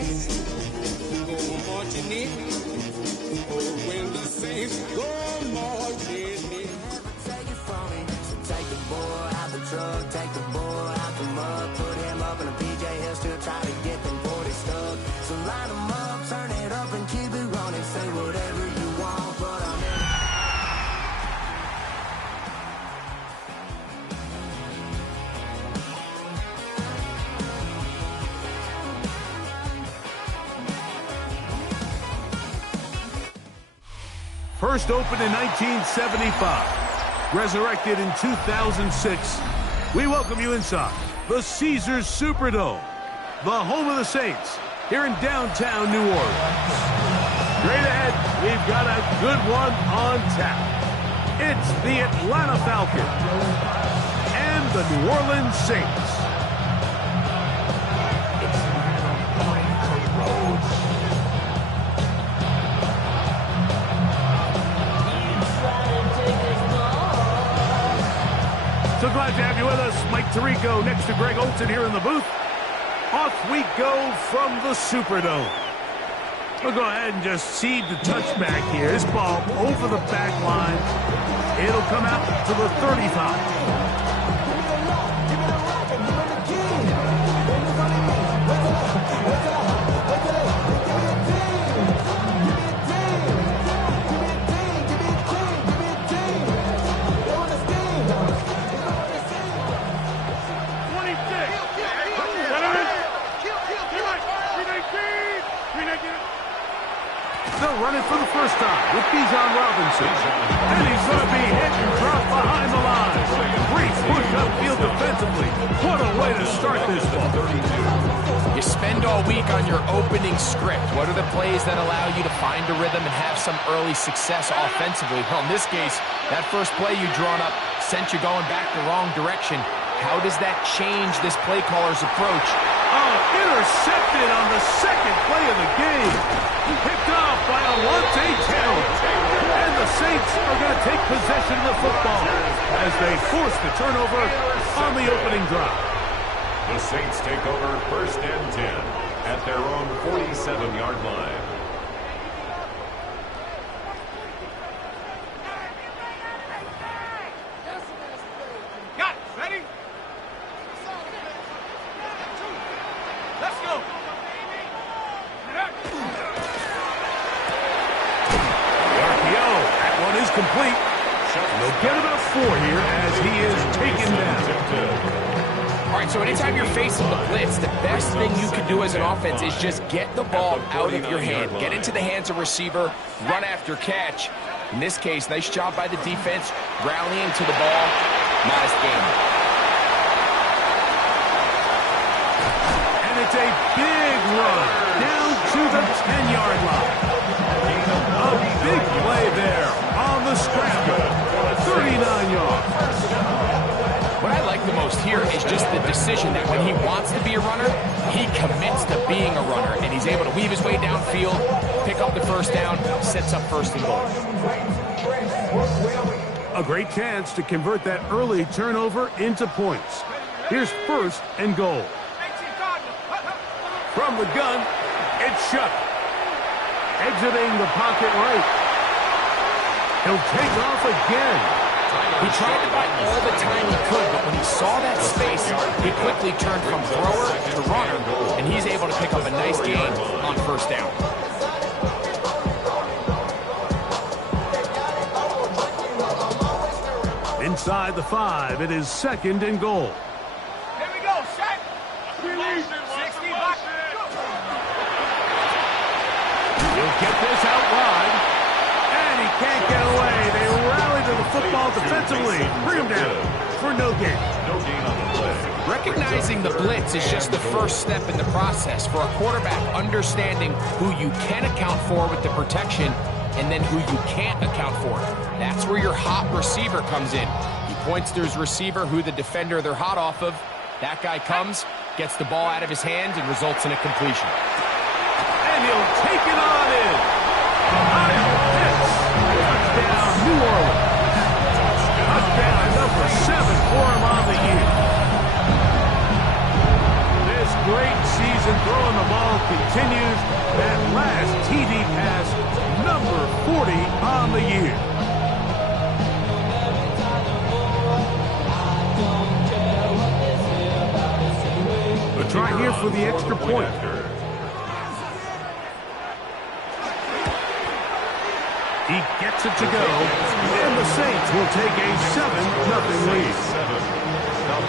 Saints go marching in, when the Saints go marching in. Take it from me, so take the boy out the truck, take the boy out the mud, put him up in a PJ, he'll still try to get them 40 stuck. So line them up, turn it up and keep it running, say whatever you want, but I'm in. First opened in 1975, resurrected in 2006. We welcome you inside the Caesars Superdome, the home of the Saints, here in downtown New Orleans. Straight ahead, we've got a good one on tap. It's the Atlanta Falcons and the New Orleans Saints. So glad to have you with us. Mike Tirico next to Greg Olson here in the booth. Off we go from the Superdome. We'll go ahead and just seed the touchback here. This ball over the back line. It'll come out to the 35. Running for the first time with Bijan Robinson. And he's going to be hit and dropped behind the line. Great push upfield defensively. What a way to start this ball. You spend all week on your opening script. What are the plays that allow you to find a rhythm and have some early success offensively? Well, in this case, that first play you drawn up sent you going back the wrong direction. How does that change this play caller's approach? Oh, intercepted on the second play of the game. Picked off by Alontae Taylor. And the Saints are going to take possession of the football as they force the turnover on the opening drive. The Saints take over first and 10 at their own 47-yard line. Got it. Ready? Let's go. Is complete. They'll get about 4 here as he is taken down. All right, so anytime you're facing the blitz, the best thing you can do as an offense is just get the ball out of your hand. Get into the hands of receiver, run after catch. In this case, nice job by the defense, rallying to the ball. Nice game. And it's a big run down to the 10-yard line. A big play there on the scramble. 39 yards. What I like the most here is just the decision that when he wants to be a runner, he commits to being a runner, and he's able to weave his way downfield, pick up the first down, sets up first and goal. A great chance to convert that early turnover into points. Here's first and goal. From the gun, it's Shutt. Exiting the pocket right. He'll take off again. He tried to buy all the time he could, but when he saw that space, he quickly turned from thrower to runner, and he's able to pick up a nice gain on first down. Inside the 5, it is second and goal. Here we go, set. 60 back. He'll get this out wide, and he can't get away. They rally to the football defensively. Bring him down for no gain. No gain on the play. Recognizing the blitz is just the first step in the process for a quarterback understanding who you can account for with the protection and then who you can't account for. That's where your hot receiver comes in. He points to his receiver who the defender they're hot off of. That guy comes, gets the ball out of his hands, and results in a completion. And he'll take it on in. Touchdown, New Orleans. Touchdown number 7 for him on the year. This great season throwing the ball continues. continues that last TD pass, number 40 on the year. A try here for the extra point. He gets it to go, and the Saints will take a 7-0 lead. 7-0.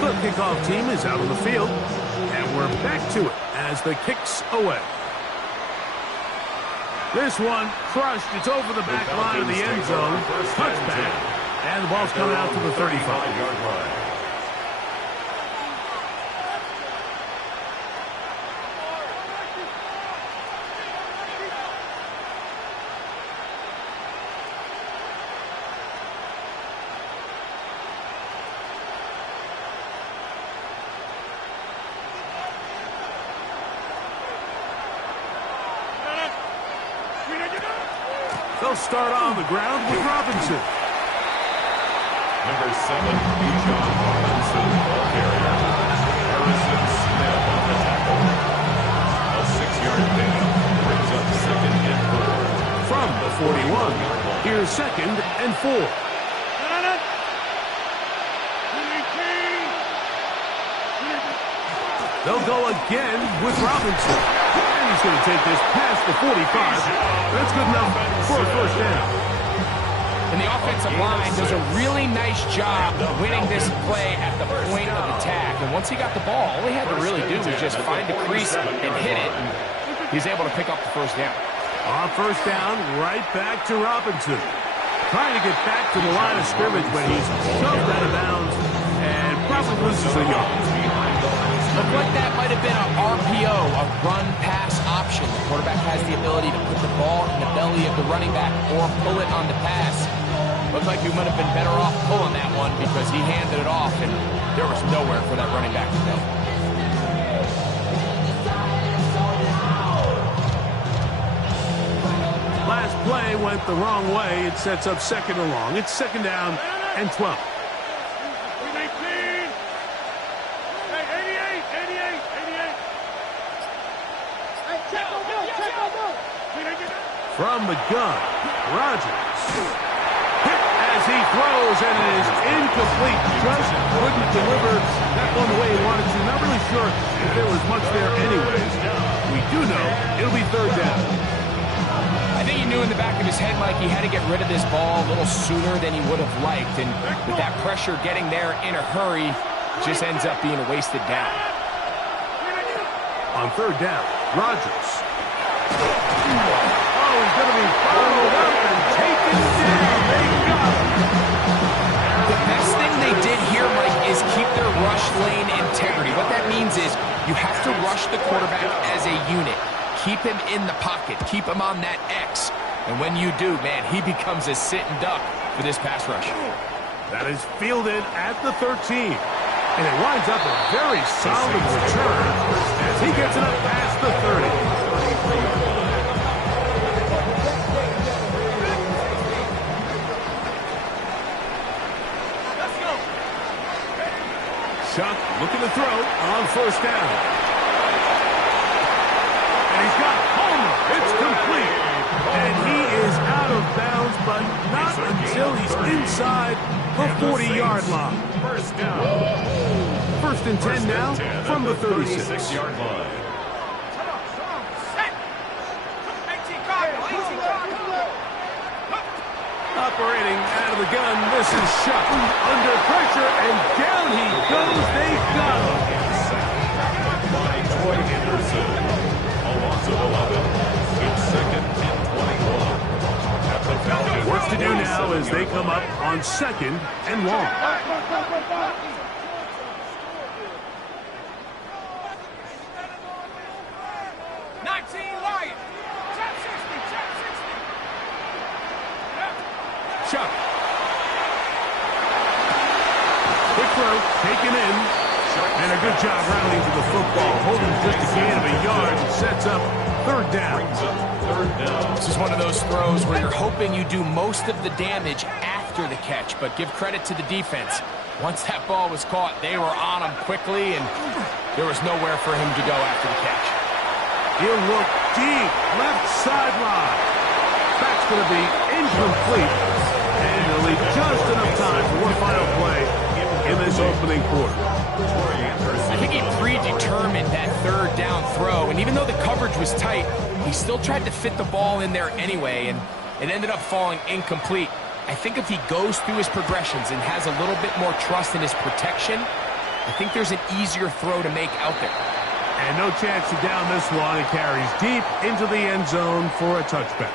The kickoff team is out on the field, and we're back to it as the kick's away. This one crushed. It's over the back line of the end zone. Touchback, and the ball's coming out to the 35-yard line. They'll start on the ground with Robinson. Number 7, Bijan Robinson, ball carrier. Harrison Smith on the tackle. A 6-yard pickup brings up 2nd and 4. From the 41, here's 2nd and 4. They'll go again with Robinson. And he's going to take this past the 45. That's good enough for a first down. And the offensive line does a really nice job winning this play at the point of attack. And once he got the ball, all he had to really do was just find the crease and hit it. And he's able to pick up the first down. On first down, right back to Robinson. Trying to get back to the line of scrimmage, but he's shoved out of bounds and probably loses a yard. Looked like that might have been an RPO, a run-pass option. The quarterback has the ability to put the ball in the belly of the running back or pull it on the pass. Looked like he might have been better off pulling that one because he handed it off, and there was nowhere for that running back to go. Last play went the wrong way. It sets up 2nd and long. It's 2nd down and 12. From the gun, Rodgers. Hit as he throws, and it is incomplete. Just couldn't deliver that one the way he wanted to. Not really sure if there was much there anyways. We do know it'll be 3rd down. I think he knew in the back of his head, Mike, he had to get rid of this ball a little sooner than he would have liked. And with that pressure getting there in a hurry, just ends up being a wasted down. On 3rd down, Rodgers. Oh, he's going to be followed up and taken down. They got him. The best thing they did here, Mike, is keep their rush lane integrity. What that means is you have to rush the quarterback as a unit. Keep him in the pocket. Keep him on that X. And when you do, man, he becomes a sitting duck for this pass rush. That is fielded at the 13. And it winds up a very solid return as he gets it up past the 30. Chuck looking to throw on first down. And he's got Homer. It's complete. And he is out of bounds, but not until he's inside the 40-yard line. First down. 1st and 10 now from the 36-yard line. Operating out of the gun, this is Shuck under pressure, and down he goes. They got him. By Troy Anderson. A loss of 11. It's 2nd and 21. What's to do now as they come up on 2nd and long. 19 Lions. Top 60. Chuck. Quick throw, taken in. And a good job rallying to the football. Holding just a gain of a yard and sets up 3rd down. This is one of those throws where you're hoping you do most of the damage after after the catch, but give credit to the defense. Once that ball was caught, they were on him quickly, and there was nowhere for him to go after the catch. He'll look deep, left sideline. That's going to be incomplete, and he'll leave just enough time for one final play in this opening quarter. I think he predetermined that third down throw, and even though the coverage was tight, he still tried to fit the ball in there anyway, and it ended up falling incomplete. I think if he goes through his progressions and has a little bit more trust in his protection, I think there's an easier throw to make out there. And no chance to down this one. It carries deep into the end zone for a touchback.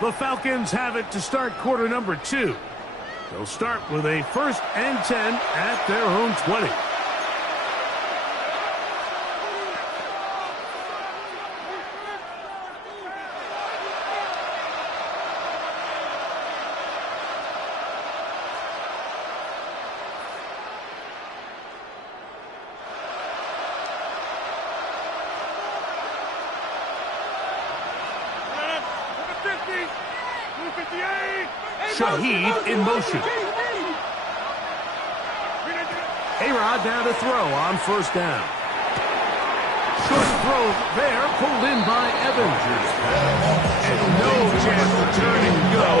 The Falcons have it to start quarter number 2. They'll start with a 1st and 10 at their own 20. Shaheed in motion. A-Rod down to throw on 1st down. Short throw there, pulled in by Evans. And no chance to turn and go.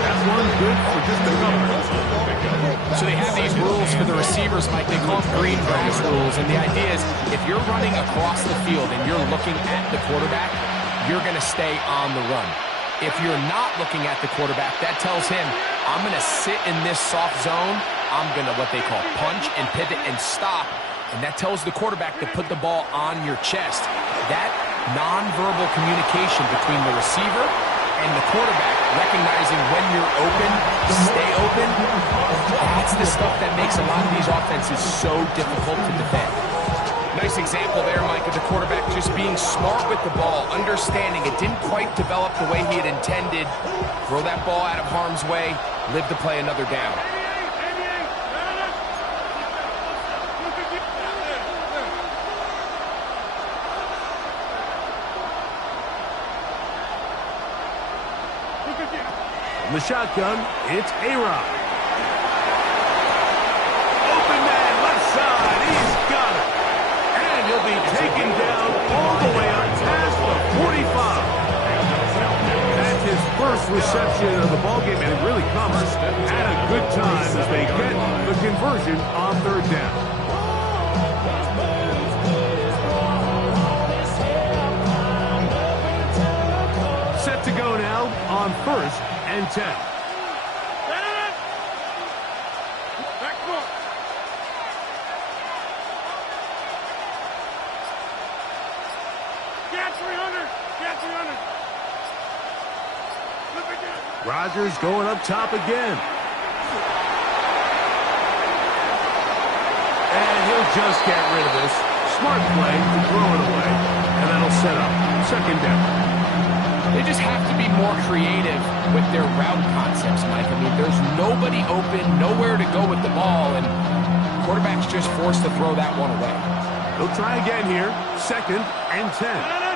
That one good for just a couple. So they have these rules for the receivers, Mike. They call them green grass rules. And the idea is if you're running across the field and you're looking at the quarterback, you're going to stay on the run. If you're not looking at the quarterback, that tells him, I'm going to sit in this soft zone. I'm going to what they call punch and pivot and stop. And that tells the quarterback to put the ball on your chest. That nonverbal communication between the receiver and the quarterback, recognizing when you're open, stay open, that's the stuff that makes a lot of these offenses so difficult to defend. Nice example there, Mike, of the quarterback just being smart with the ball, understanding it didn't quite develop the way he had intended. Throw that ball out of harm's way, live to play another down. From the shotgun, it's A-Rod. Open man, left side, he's got it. He'll be taken down all the way up past the 45. That's his first reception of the ballgame, and it really comes at a good time as they get the conversion on 3rd down. Set to go now on 1st and 10. Rodgers going up top again. And he'll just get rid of this. Smart play to throw it away. And that'll set up 2nd down. They just have to be more creative with their route concepts, Mike. I mean, there's nobody open, nowhere to go with the ball, and quarterback's just forced to throw that one away. They'll try again here. 2nd and 10.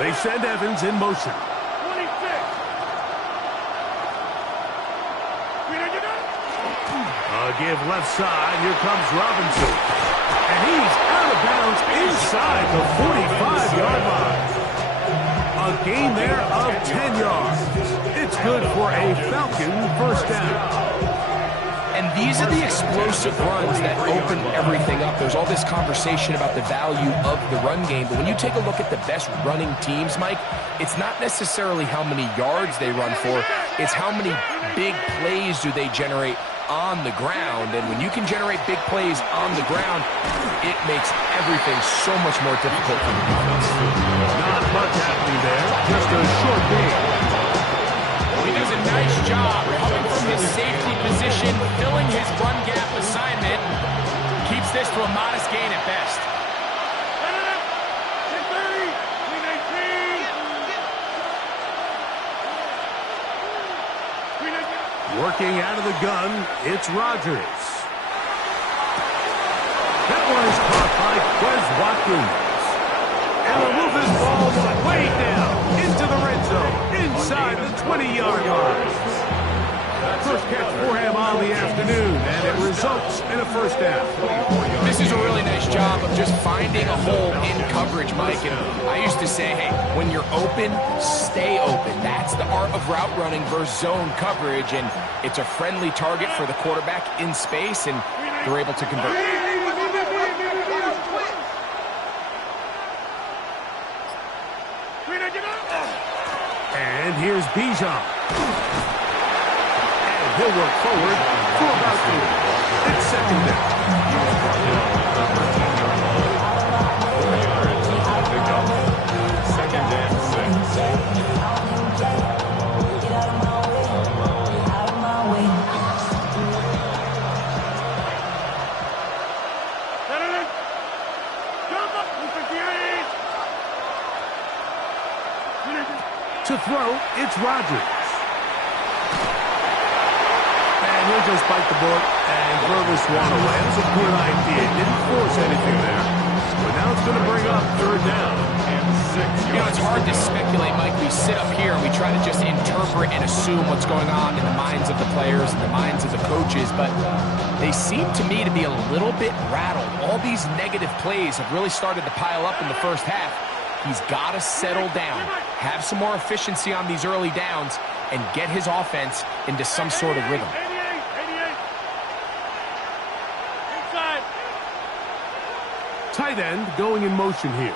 They send Evans in motion. 26. Give left side. Here comes Robinson. And he's out of bounds inside the 45-yard line. A gain there of 10 yards. It's good for a Falcon 1st down. And these are the explosive runs that open everything up. There's all this conversation about the value of the run game, but when you take a look at the best running teams, Mike, it's not necessarily how many yards they run for, it's how many big plays do they generate on the ground. And when you can generate big plays on the ground, it makes everything so much more difficult for the defense. Not much happening there, just a short game. He does a nice job coming from his safety position, filling his run gap assignment. Keeps this to a modest gain at best. Working out of the gun, it's Rodgers. That one is caught by Quez Watkins. And gonna move this ball way down into the red zone, inside the 20-yard line. First catch for him on the afternoon, and it results in a first down. This is a really nice job of just finding a hole in coverage, Mike. And I used to say, hey, when you're open, stay open. That's the art of route running versus zone coverage, and it's a friendly target for the quarterback in space, and they're able to convert. And here's Bijan. He'll work forward for about 3. It's second down. Second and 6. To throw, it's Rodgers. And he'll just bite the bullet and throw this one away. That's a good idea. Didn't force anything there. But now it's going to bring up third down. And 6. You know, it's hard to speculate, Mike. We sit up here and we try to just interpret and assume what's going on in the minds of the players and the minds of the coaches, but they seem to me to be a little bit rattled. All these negative plays have really started to pile up in the first half. He's got to settle down, have some more efficiency on these early downs, and get his offense into some sort of rhythm. Tight end going in motion here.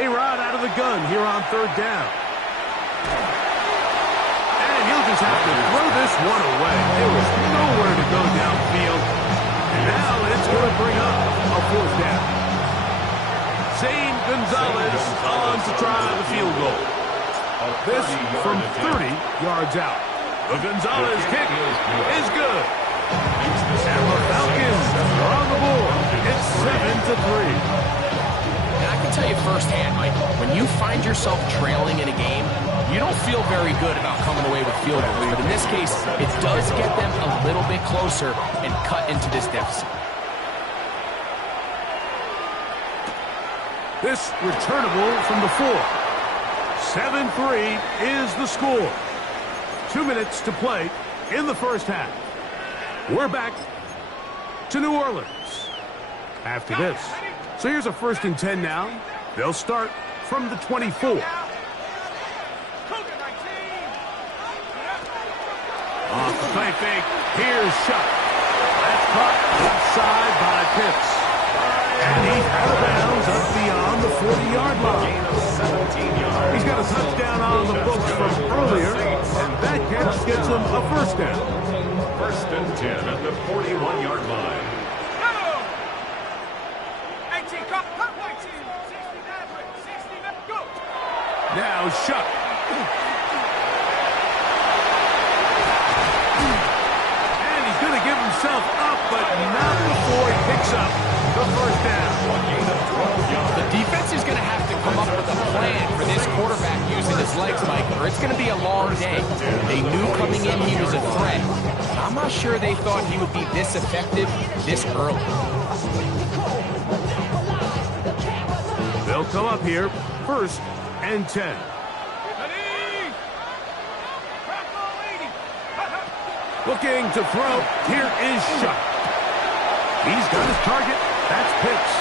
A-Rod out of the gun here on third down. And he'll just have to throw this one away. There was nowhere to go downfield. And now it's going to bring up a fourth down. Zane Gonzalez on to try the field goal. This from 30 yards out. The Gonzalez kick is good. And the Falcons are on the board. It's 7-3. And I can tell you firsthand, Mike, when you find yourself trailing in a game, you don't feel very good about coming away with field goals. But in this case, it does get them a little bit closer and cut into this deficit. This returnable from the 4. 7-3 is the score. 2 minutes to play in the first half. We're back to New Orleans after this. So here's a 1st and 10 now. They'll start from the 24. Off the play fake. Here's Shuck. That's caught outside by Pitts. And he's out of bounds up beyond the 40-yard line. He's got a touchdown on the books from earlier, and that catch gets him a first down. 1st and 10 at the 41-yard line. Now Shuck. And he's going to give himself up, but not before he picks up the first down. The defense is going to have to come up with a plan for this quarterback using his legs, Mike, or it's going to be a long day. They knew coming in he was a threat. I'm not sure they thought he would be this effective this early. They'll come up here, 1st and 10. Looking to throw. Here is Shuck. He's got his target. That's Pitts.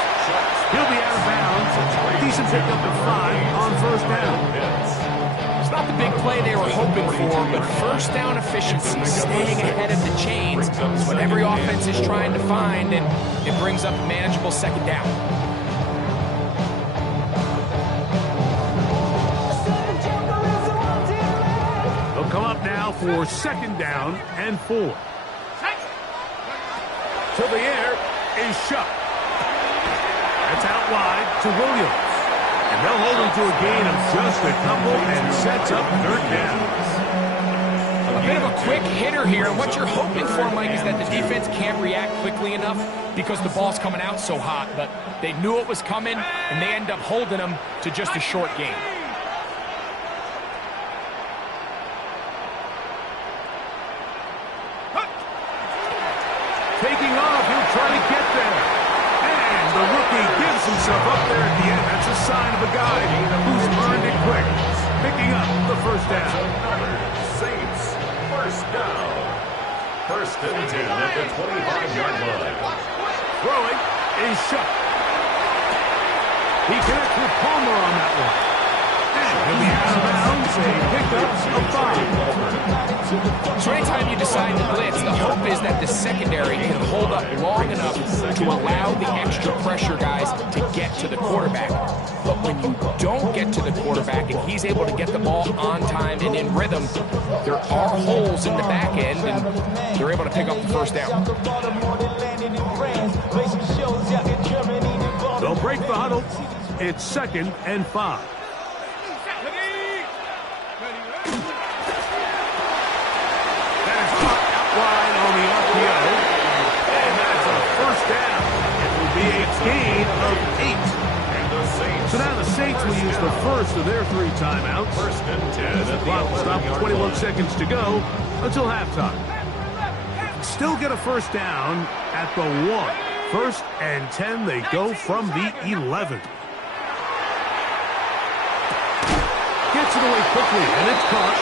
He'll be out of bounds. Decent pickup of 5 on first down. It's not the big play they were hoping for, but first down efficiency, staying ahead of the chains, is what every offense is trying to find, and it brings up a manageable second down. They'll come up now for 2nd down and 4. To the air is Shuck. That's out wide to Williams. And they'll hold him to a gain of just a couple and sets up third down. A bit of a quick hitter here, and what you're hoping for, Mike, is that the defense can't react quickly enough because the ball's coming out so hot, but they knew it was coming, and they end up holding them to just a short gain. Taking off, he'll try to get there. And And the rookie gives himself up there at the end. That's a sign of a guy who's earned it quick. Picking up the first down. Saints, first down. First and 10 at the 25-yard line. Throwing is shut. He connects with Palmer on that one. And he'll be out of bounds. A pickup of 5. So anytime you decide to blitz, the hope is that the secondary can hold up long enough to allow the extra pressure guys to get to the quarterback. But when you don't get to the quarterback and he's able to get the ball on time and in rhythm, there are holes in the back end, and they're able to pick up the first down. They'll break the huddle. It's 2nd and 5. That is caught out wide on the RPO. And that's a first down. It will be a gain of 8. And the Saints. So now the Saints will use the first of their 3 timeouts. First and 10 The at clock will the stop 11-yard 21 line. seconds to go until halftime. Still get a first down at the 1. First and 10, they go from the 11. Gets it away quickly, and it's caught.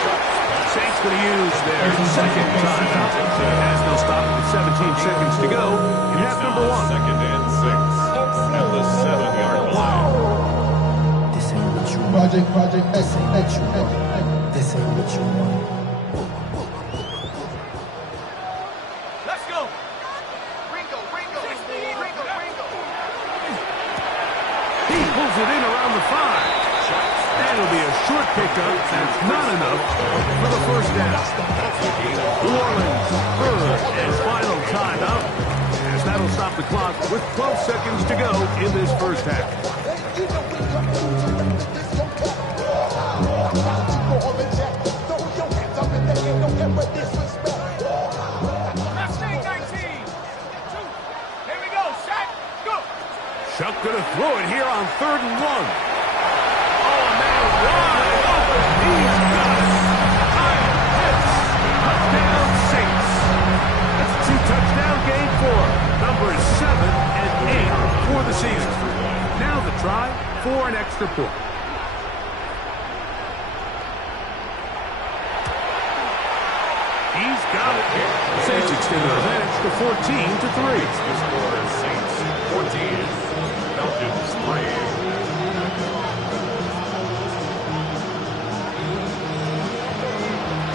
Saints going to use their second timeout as they'll stop with 17 seconds to go in half number 1. Second and 6 at the 7-yard line. This ain't what you want. Project, this ain't what you want. This ain't what you want. Let's go. Ringo. He pulls it in around the 5. That'll be a short pickup. That's not enough for the first down. New Orleans, third and final timeout, as that'll stop the clock with 12 seconds to go in this first half. Let's stay 19. Here we go, Shaq. Go. Chuck gonna throw it here on 3rd and 1. Oh, man, wide open. He's got it. Kyle Pitts. Touchdown, Saints. That's a 2-touchdown game for numbers 7 and 8 for the season. Now the try for an extra point. He's got it. The Saints extend their advantage to 14-3. The score is Saints 14, Falcons 3.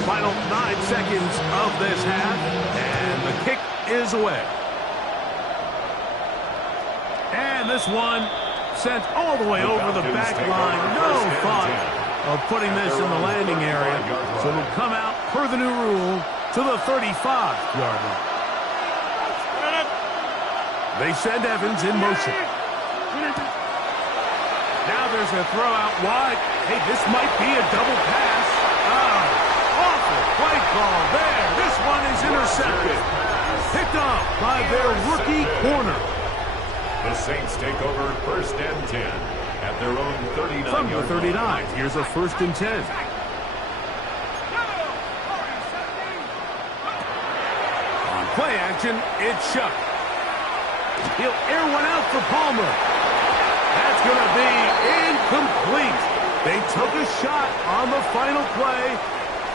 Final 9 seconds of this half, and the kick is away. And this one sent all the way over the back line. No thought of putting this in the landing area. So it'll come out per the new rule to the 35-yard line. They send Evans in motion. Now there's a throw out wide. Hey, this might be a double pass. Awful play call there. This one is intercepted. Picked up by their rookie corner. The Saints take over first and 10 at their own 39-yard From the 39, line. here's a 1st and 10. On play action, it's Chuck. He'll air one out for Palmer. That's going to be incomplete. They took a shot on the final play.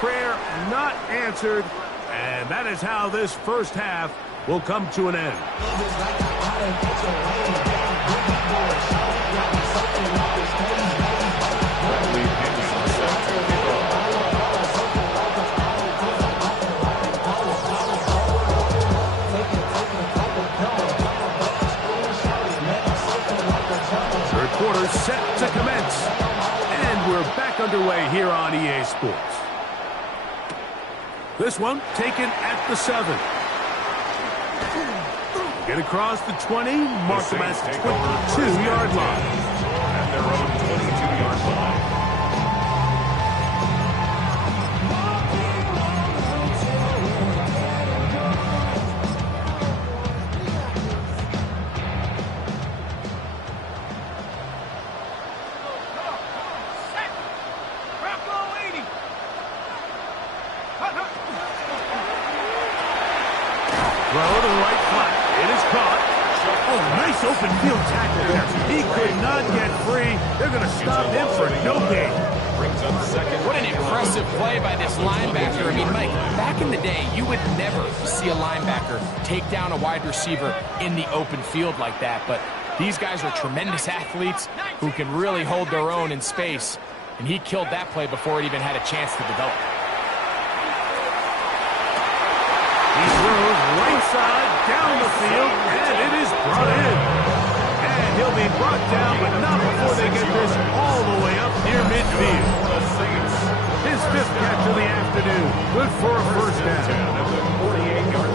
Prayer not answered. And that is how this first half will come to an end. Third quarter set to commence. And we're back underway here on EA Sports. This one taken at the 7. Get across the 20, mark them at the 22-yard line. At their own 22-yard line. Throw to the right flat. It is caught. Oh, nice open field tackle there. He could not get free. They're going to stop him for no gain. Brings up second. What an impressive play by this linebacker. I mean, Mike, back in the day, you would never see a linebacker take down a wide receiver in the open field like that. But these guys are tremendous athletes who can really hold their own in space. And he killed that play before it even had a chance to develop. He throws right side down the field, and it is brought in. And he'll be brought down, but not before they get this all the way up near midfield. His fifth catch of the afternoon. Good for a first down.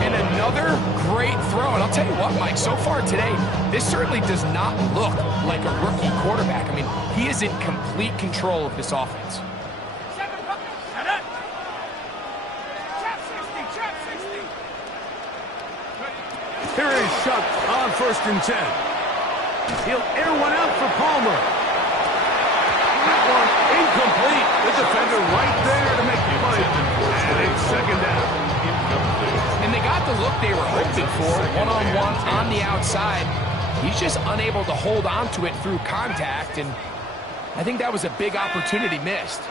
And another great throw. And I'll tell you what, Mike, so far today, this certainly does not look like a rookie quarterback. I mean, he is in complete control of this offense. Here is Shuck on 1st and 10. He'll air one out for Palmer. That one incomplete. The defender right there to make the play. And it's second down. And they got the look they were hoping for, one-on-one on the outside. He's just unable to hold on to it through contact, and I think that was a big opportunity missed.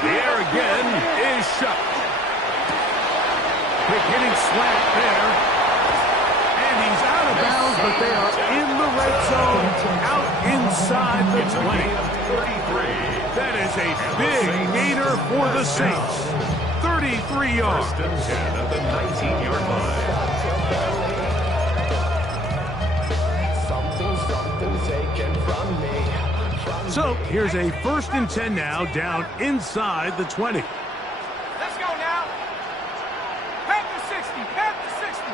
The air again is Shuck. Quick hitting slant there. And he's out of bounds, but they are in the red zone, out inside the 20. That is a big gainer for the Saints. 33 yards. First and 10 at the 19-yard line. Something's taken from me. So here's a 1st and 10 now, down inside the 20. Let's go now. Pack the 60. Pack the 60.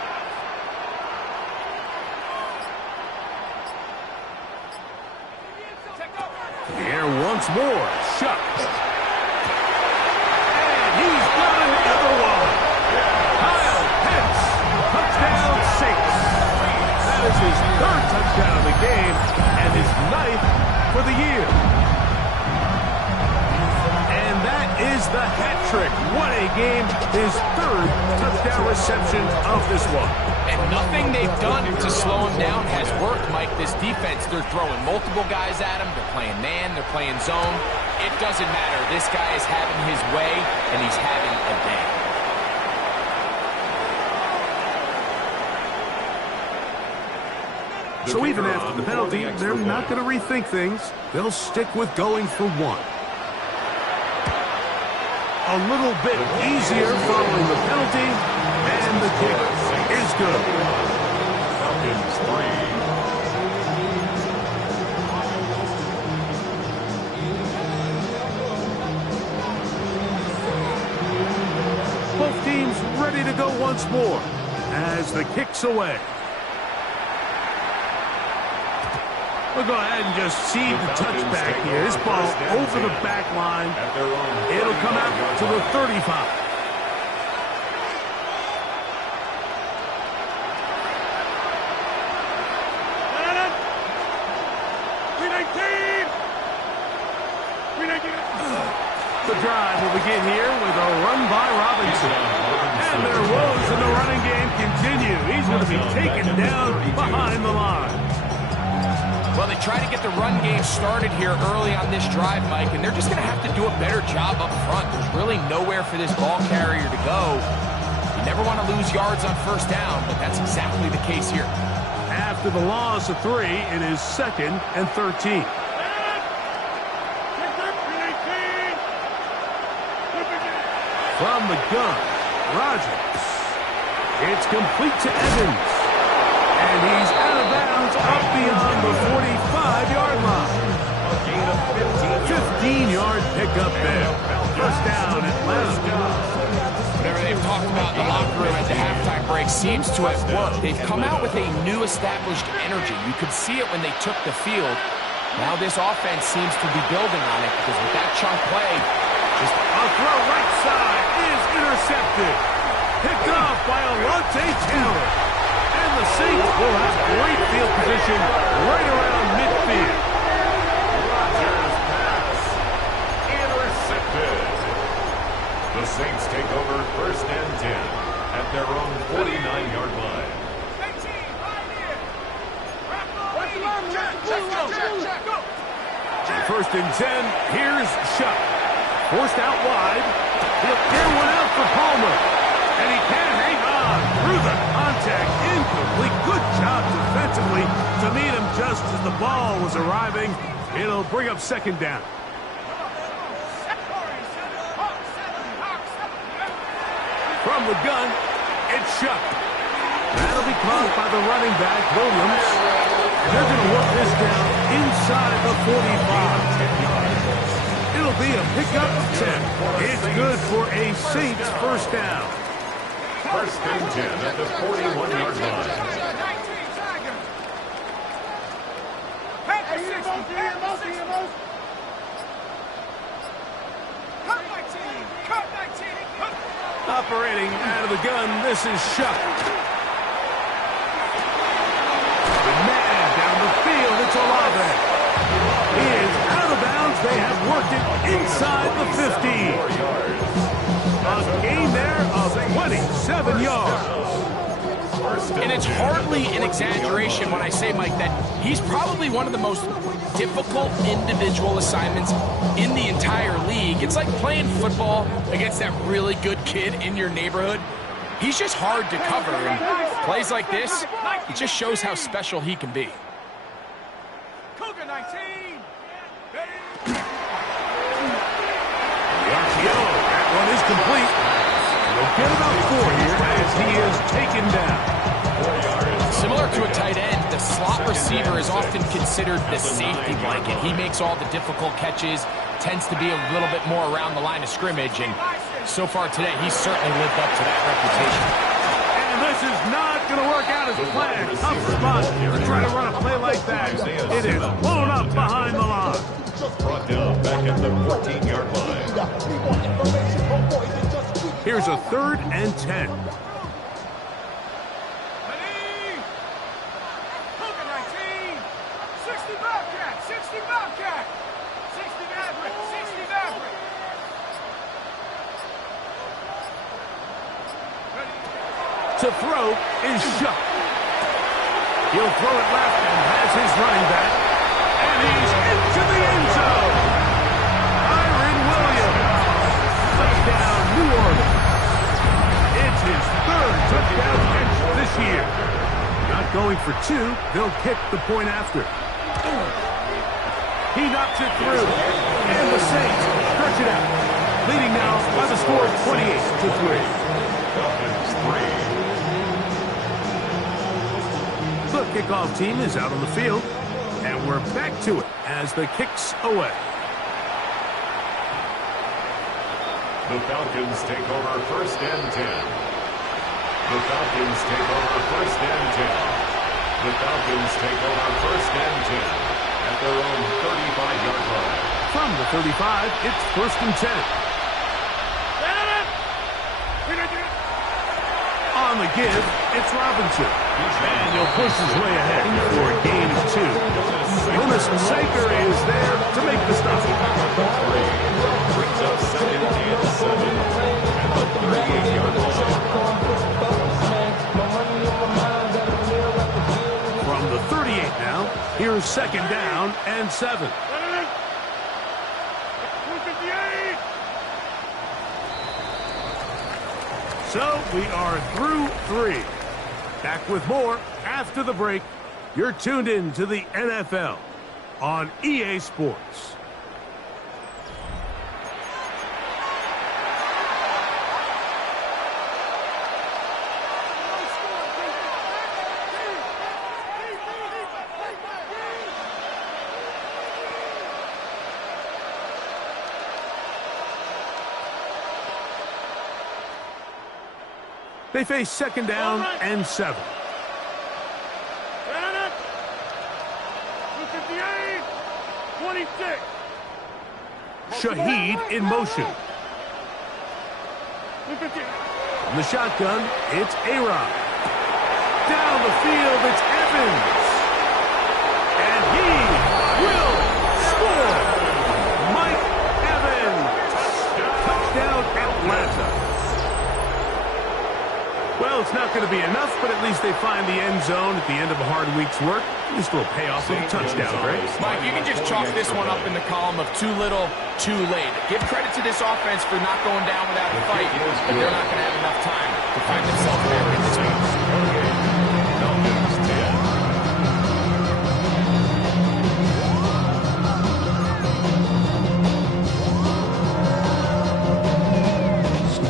The air once more. Shuck. And he's got another one. Kyle Pitts. Touchdown Saints. That is his 3rd touchdown of the game and his 9th for the year. And that is the hat trick. What a game. His 3rd touchdown reception of this one. And nothing they've done to slow him down has worked, Mike. This defense, they're throwing multiple guys at him. They're playing man. They're playing zone. It doesn't matter. This guy is having his way, and he's having a day. So even after the penalty, they're not going to rethink things. They'll stick with going for 1. A little bit easier following the penalty, and the kick is good. Falcons 3. Both teams ready to go once more as the kick's away. We'll go ahead and just cede the touchback here. This ball over the back line. It'll come out to the 35. The drive will begin here with a run by Robinson. And their woes in the running game continue. He's going to be taken down behind the line. Well, they try to get the run game started here early on this drive, Mike, and they're just going to have to do a better job up front. There's really nowhere for this ball carrier to go. You never want to lose yards on 1st down, but that's exactly the case here. After the loss of 3, it is 2nd and 13. From the gun, Rodgers. It's complete to Evans. And he's out of bounds up beyond the 45-yard line. A gain of 15-yard pickup there. First down, Atlanta. Whatever they've talked about in the locker room at the halftime break seems to have worked. They've come out with a new established energy. You could see it when they took the field. Now this offense seems to be building on it because with that chunk play, just a throw right side is intercepted. Picked off by Alontae Taylor. And the Saints will have great field position right around midfield. Rodgers pass. Intercepted. The Saints take over 1st and 10 at their own 49-yard line. First and 10, here's Shuck. Forced out wide. He'll clear one out for Palmer. And he can't hang on through the contact. Incomplete. Good job defensively to meet him just as the ball was arriving. It'll bring up second down. From the gun, it's Shuck. That'll be caught by the running back, Williams. They're going to work this down inside the 45. It'll be a pickup of 10. It's good for a Saints first down. First and 10 at the 41-yard line. Operating out of the gun, this is Shuck. The man down the field, it's Olave. He is out of bounds. They have worked it inside the 50. A gain there of 27 yards. And it's hardly an exaggeration when I say, Mike, that he's probably one of the most difficult individual assignments in the entire league. It's like playing football against that really good kid in your neighborhood. He's just hard to cover, and plays like this, it just shows how special he can be. Cougar 19. That one is complete. We'll get about 4 here as he is taken down. Similar to a tight end, the slot receiver is often considered the safety blanket. He makes all the difficult catches, tends to be a little bit more around the line of scrimmage, and so far today, he's certainly lived up to that reputation. And this is not going to work out as planned. Tough spot to try to run a play like that. It is blown up behind the line. Brought down back at the 14-yard line. Here's a 3rd and 10. To throw is Shuck. He'll throw it left and has his running back. And he's into the end zone. Kyren Williams. Touchdown, New Orleans. It's his 3rd touchdown catch this year. Not going for 2. They'll kick the point after. He knocks it through. And the Saints stretch it out. Leading now by the score of 28-3. Falcons 3. The kickoff team is out on the field, and we're back to it as the kick's away. The Falcons take over 1st and 10. The Falcons take over 1st and 10. The Falcons take over 1st and 10 at their own 35-yard line. From the 35, it's 1st and 10. On the give, it's Robinson. And he'll push his way ahead for a gain of 2. Jonas Saker is there to make the stop. Brings up 2nd and 7 at the 38-yard line. From the 38 now, here's 2nd down and 7. So we are through 3. Back with more after the break. You're tuned in to the NFL on EA Sports. They face 2nd down and 7. Shaheed in motion. From the shotgun, it's A-Rod. Down the field, it's Evans. And he will score. Mike Evans. Touchdown, Atlanta. Well, Well, it's not going to be enough, but at least they find the end zone at the end of a hard week's work. At least a little payoff with a touchdown, Greg. Mike, you can just chalk this one up in the column of too little, too late. Give credit to this offense for not going down without a fight, but they're not going to have enough time to find themselves back in this game. Falcons 10.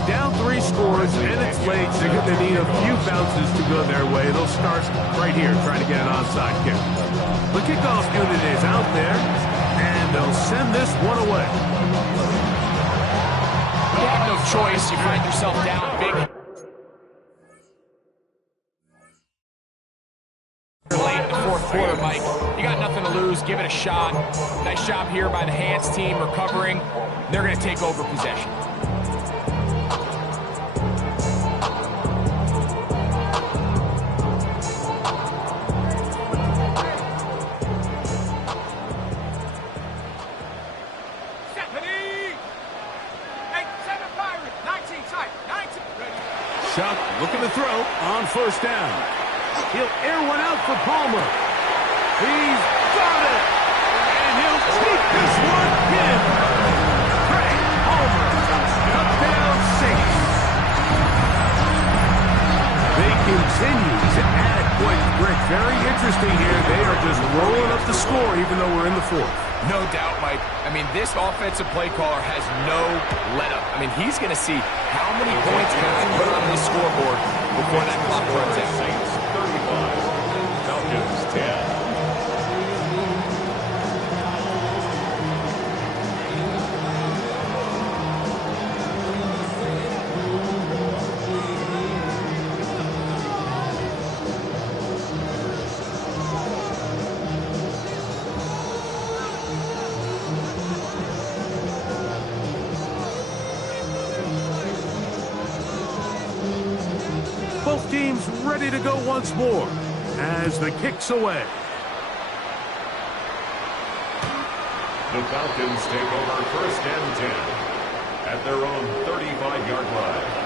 Down 3 scores, and it's late. They're going to need a few bounces to go their way. They'll start right here, trying to get an onside kick. The kickoff unit is out there, and they'll send this one away. You have no choice. You find yourself down big. Late in the fourth quarter, Mike. You got nothing to lose. Give it a shot. Nice job here by the hands team recovering. They're going to take over possession. Chuck looking to throw on first down. He'll air one out for Palmer. He's got it. And he'll keep this one in. Craig Palmer. Touchdown Saints. They continue to add points. Greg, very interesting here. They are just rolling up the score even though we're in the fourth. No doubt, Mike. I mean, this offensive play caller has no let-up. I mean, he's going to see how many points can I put on this scoreboard before that clock runs out. Saints 35. Falcons 10. Both teams ready to go once more as the kick's away. The Falcons take over first and 10 at their own 35-yard line.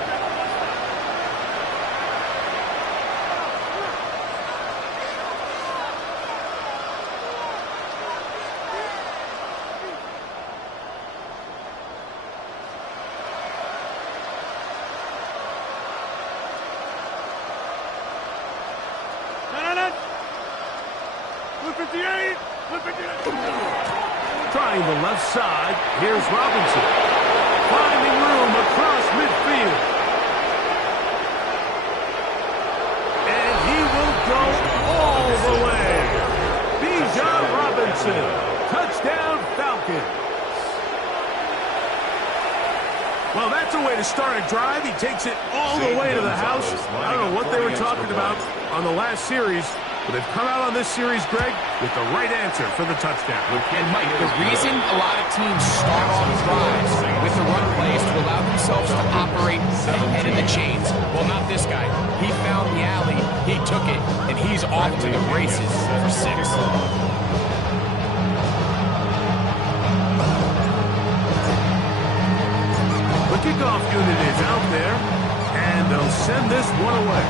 Trying the left side. Here's Robinson. Finding room across midfield. And he will go all the way. Bijan Robinson. Touchdown Falcons. Well, that's a way to start a drive. He takes it all the way to the house. I don't know what they were talking about on the last series, but they've come out on this series, Greg, with the right answer for the touchdown. And, Mike, the reason a lot of teams start off drives with the run plays to allow themselves to operate ahead of the chains. Well, not this guy. He found the alley, he took it, and he's off to the races for 6. The kickoff unit is out there, and they'll send this one away.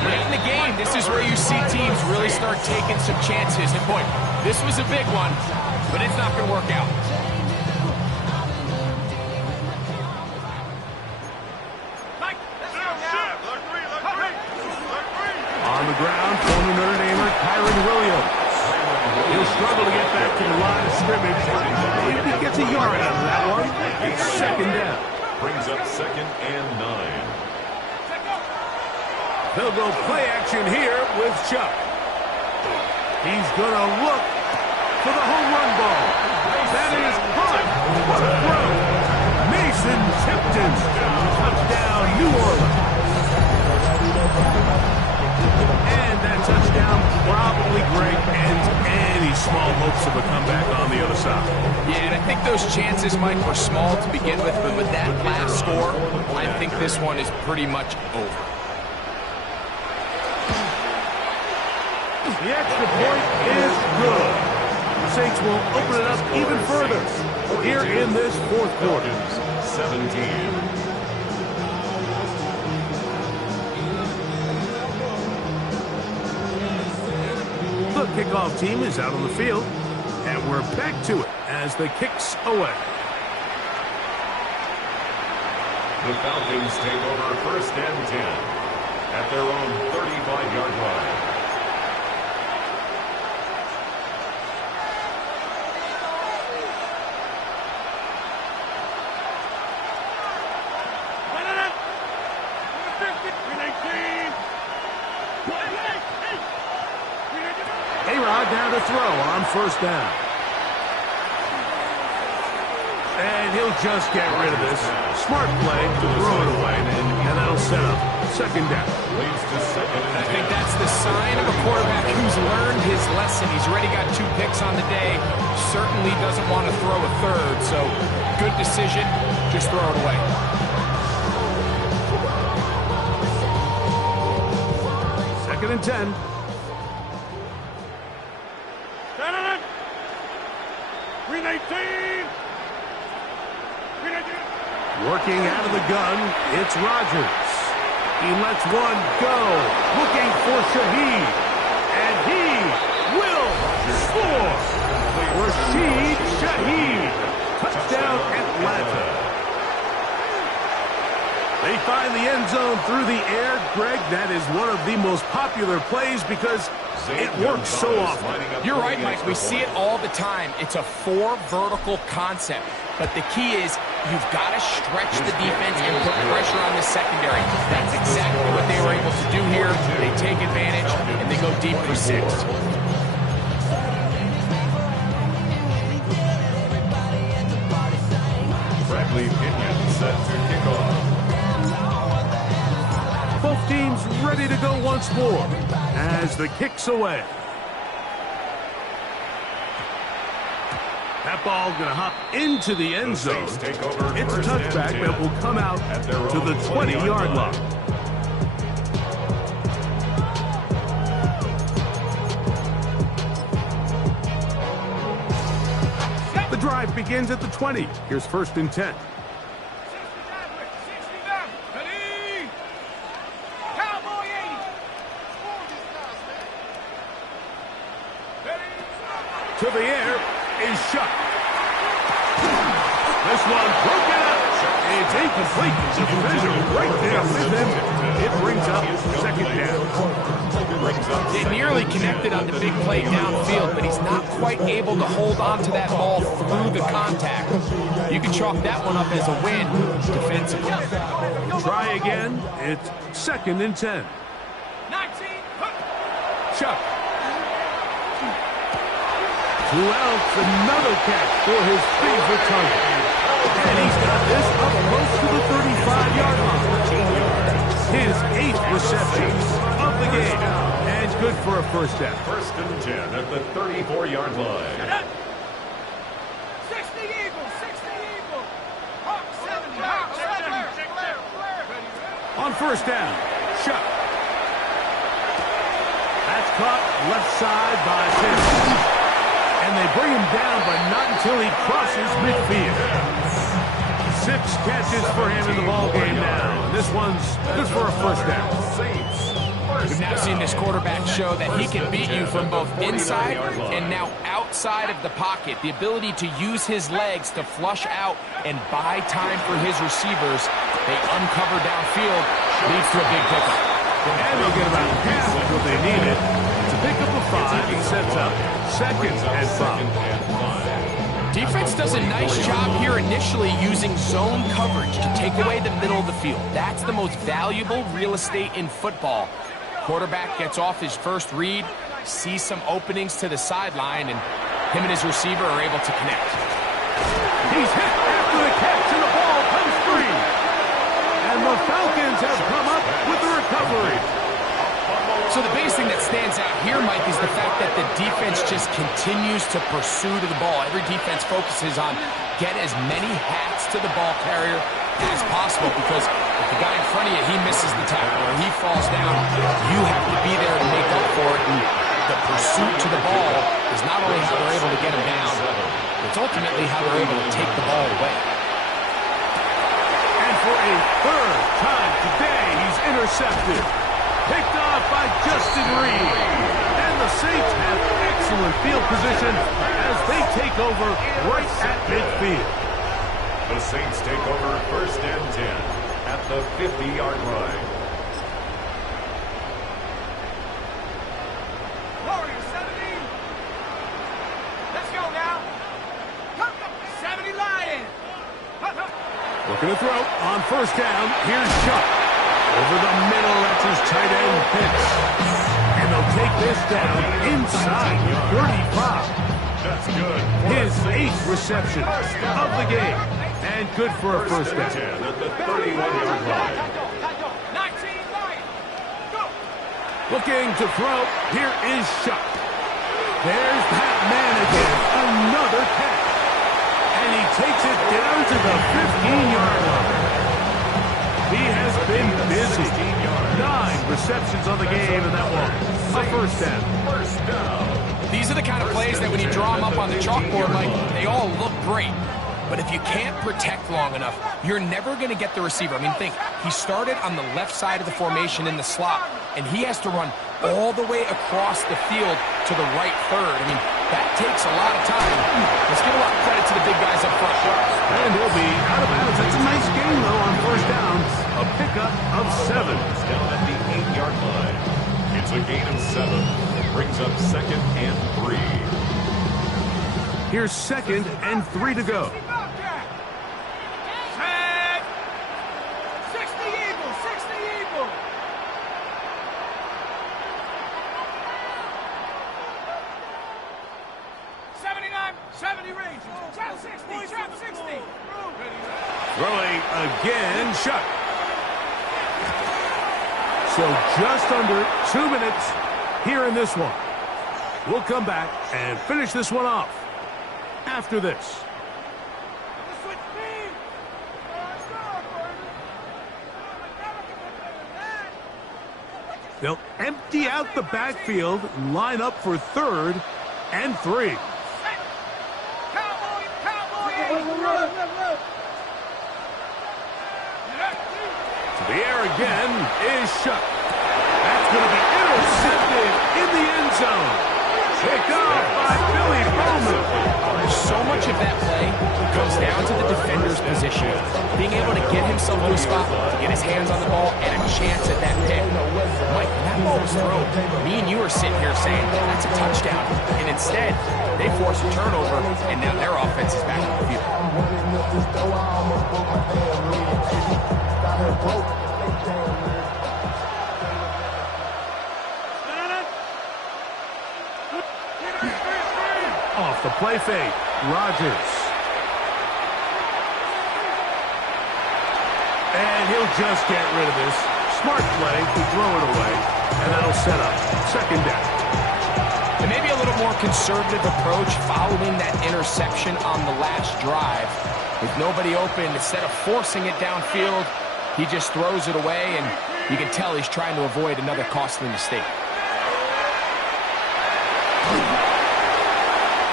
Late in the game, this is where you see teams really start taking some chances. And boy, this was a big one, but it's not going to work out. On the ground, former Notre Damer Kyron Williams. He'll struggle to get back to the line of scrimmage. If he gets a yard out of that one, it's second down. Brings up 2nd and 9. They'll go play action here with Chuck. He's going to look for the home run ball. That is caught. What a throw. Mason Tipton. Touchdown, New Orleans. And that touchdown probably, Greg, ends any small hopes of a comeback on the other side. Yeah, and I think those chances, Mike, were small to begin with, but with that last score, I think this one is pretty much over. The extra point is good. The Saints will open it up even further here in this fourth quarter. 17. kickoff team is out on the field, and we're back to it as the kick's away. The Falcons take over first and 10 at their own 35-yard line. A-Rod down to throw on first down. And he'll just get rid of this. Smart play to throw it away, and that'll set up second down. I think that's the sign of a quarterback who's learned his lesson. He's already got 2 picks on the day. Certainly doesn't want to throw a third, so good decision. Just throw it away. Second and 10. Working out of the gun, it's Rodgers. He lets one go, looking for Shaheed, and he will score. Rashid Shaheed, touchdown Atlanta. They find the end zone through the air. Greg, that is one of the most popular plays because it works so often. You're right, Mike. We see it all the time. It's a 4 vertical concept. But the key is you've got to stretch the defense and put pressure on the secondary. That's exactly what they were able to do here. They take advantage, and they go deep for 6. Bradley Pinion set to kick off. Both teams ready to go once more as the kick's away. That ball going to hop into the end zone. It's a touchback that will come out to the 20-yard line. The drive begins at the 20. Here's first and 10. To the air is shot. This one broken up. It's incomplete. The defender right there with him. It brings up second down. They nearly connected on the big play downfield, but he's not quite able to hold on to that ball through the contact. You can chalk that one up as a win defensively. Try again. It's second and 10. 19. Chuck. 2 outs, another catch for his favorite target. And he's got this up close to the 35-yard line. His 8th reception of the game. And good for a first down. First and 10 at the 34-yard line. 60 Eagles, 60 Eagles. Hawk 70, Hawk 70. On first down, Chuck. That's caught left side by Sims. And they bring him down, but not until he crosses midfield. 6 catches for him in the ballgame now. This one's good for a first down. We've now seen this quarterback show that he can beat you from both inside and now outside of the pocket. The ability to use his legs to flush out and buy time for his receivers. They uncover downfield, leads to a big pickup. And they'll get about half of what they needed. It's a pickup of 5 and sets up second and 5. Defense does a nice job here initially using zone coverage to take away the middle of the field. That's the most valuable real estate in football. Quarterback gets off his first read, sees some openings to the sideline, and him and his receiver are able to connect. He's hit after the catch, and the ball comes free. And the Falcons have come up with the recovery. So the biggest thing that stands out here, Mike, is the fact that the defense just continues to pursue to the ball. Every defense focuses on get as many hats to the ball carrier as possible, because if the guy in front of you, he misses the tackle or he falls down, you have to be there to make up for it. And the pursuit to the ball is not only how they're able to get him down, it's ultimately how they're able to take the ball away. And for a third time today, he's intercepted. Picked off by Justin Reed. And the Saints have excellent field position as they take over right at midfield. The Saints take over first and 10 at the 50-yard line. Warriors, 70. Let's go now. 70 Lions. Looking to throw on first down. Here's Chuck. Over the middle, that's his tight end Pitts. And they'll take this down inside the 35. That's good. His 8th reception of the game. And good for a first down. 10 at the 31-yard line. 19 Lions. Go. Looking to throw. Here is Chuck. There's that man again. Another catch. And he takes it down to the 15-yard line. He has been busy. 9 receptions on the game, and that one, a first down. First down. These are the kind of plays that when you draw them up on the chalkboard, like, they all look great. But if you can't protect long enough, you're never going to get the receiver. I mean, think, he started on the left side of the formation in the slot, and he has to run all the way across the field to the right third. I mean, that takes a lot of time. Let's give a lot of credit to the big guys up front. And he'll be out of bounds. That's a nice game, though, on first down. A pickup of 7. Down at the 8-yard line. It's a gain of 7. It brings up second and 3. Here's second and 3 to go. Set. 60 Eagles. 60 Eagles. '79, 70 Rangers. Trap 60. Trap 60. Throwing again, Chuck. So just under 2 minutes here in this one. We'll come back and finish this one off after this. They'll empty out the backfield and line up for 3rd and 3. To the air again is Chuck. That's going to be intercepted in the end zone. Picked off by Billy Bowman. So much of that play comes down to the defender's position. Being able to get himself to a spot, get his hands on the ball, and a chance at that pick. Mike, when that ball was thrown, me and you are sitting here saying, that's a touchdown. And instead, they force a turnover, and now their offense is back in the field. Off the play fake, Rodgers. And he'll just get rid of this. Smart play to throw it away, and that'll set up second down. And maybe a little more conservative approach following that interception on the last drive. With nobody open, instead of forcing it downfield, he just throws it away, and you can tell he's trying to avoid another costly mistake.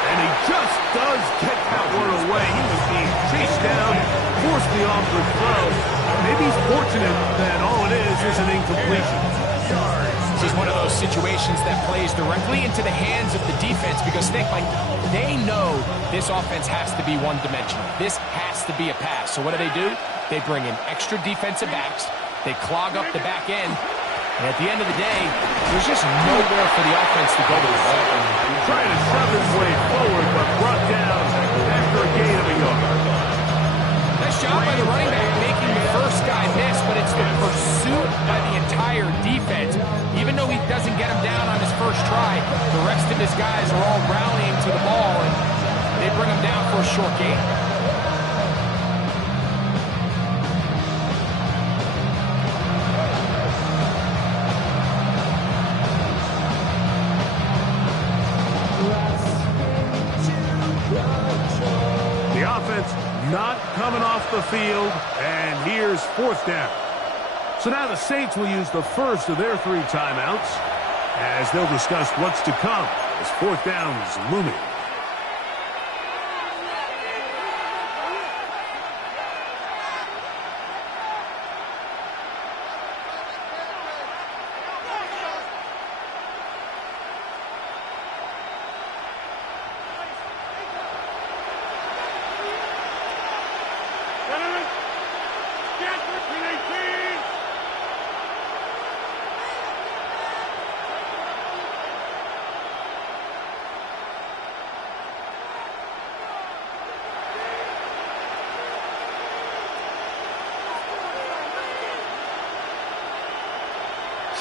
And he just does get that one away. He was being chased down, forced the awkward throw. Maybe he's fortunate that all it is an incompletion. This is one of those situations that plays directly into the hands of the defense because they know this offense has to be one-dimensional. This has to be a pass. So what do? They bring in extra defensive backs. They clog up the back end. And at the end of the day, there's just nowhere for the offense to go to the ball. Trying to shove his way forward, but brought down after a gain of a yard. Nice job by the running back making the first guy miss, but it's the pursuit by the entire defense. Even though he doesn't get him down on his first try, the rest of his guys are all rallying to the ball, and they bring him down for a short gain. Not coming off the field, and here's 4th down. So now the Saints will use the first of their 3 timeouts as they'll discuss what's to come as 4th down is looming.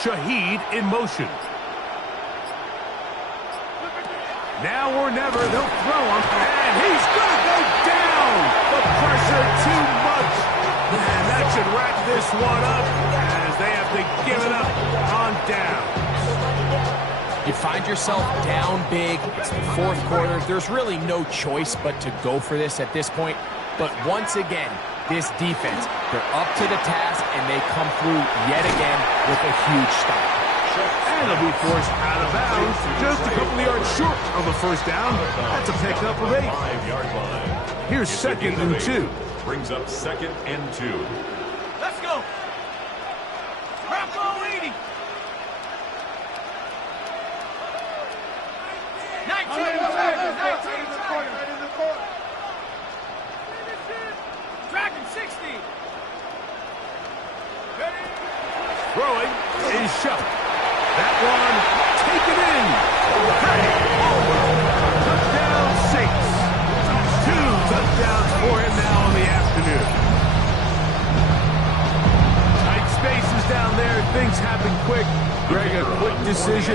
Shaheed in motion. Now or never, they'll throw him, and he's going to go down. The pressure too much, and that should wrap this one up as they have to give it up on down. You find yourself down big. It's the fourth quarter. There's really no choice but to go for this at this point. But once again, this defense, they're up to the task, and they come through yet again with a huge stop. And they'll be forced out of bounds just a couple of yards short of the first down. That's a pickup of 8. 5-yard line. Here's second and 2. Brings up second and 2. Let's go. Bravo 80. 19 seconds. 19 seconds. Dragon 60. Throwing is Shuck. That one taken in. Touchdown Saints. 2 touchdowns for him now in the afternoon. Tight spaces down there. Things happen quick. Greg, a quick decision.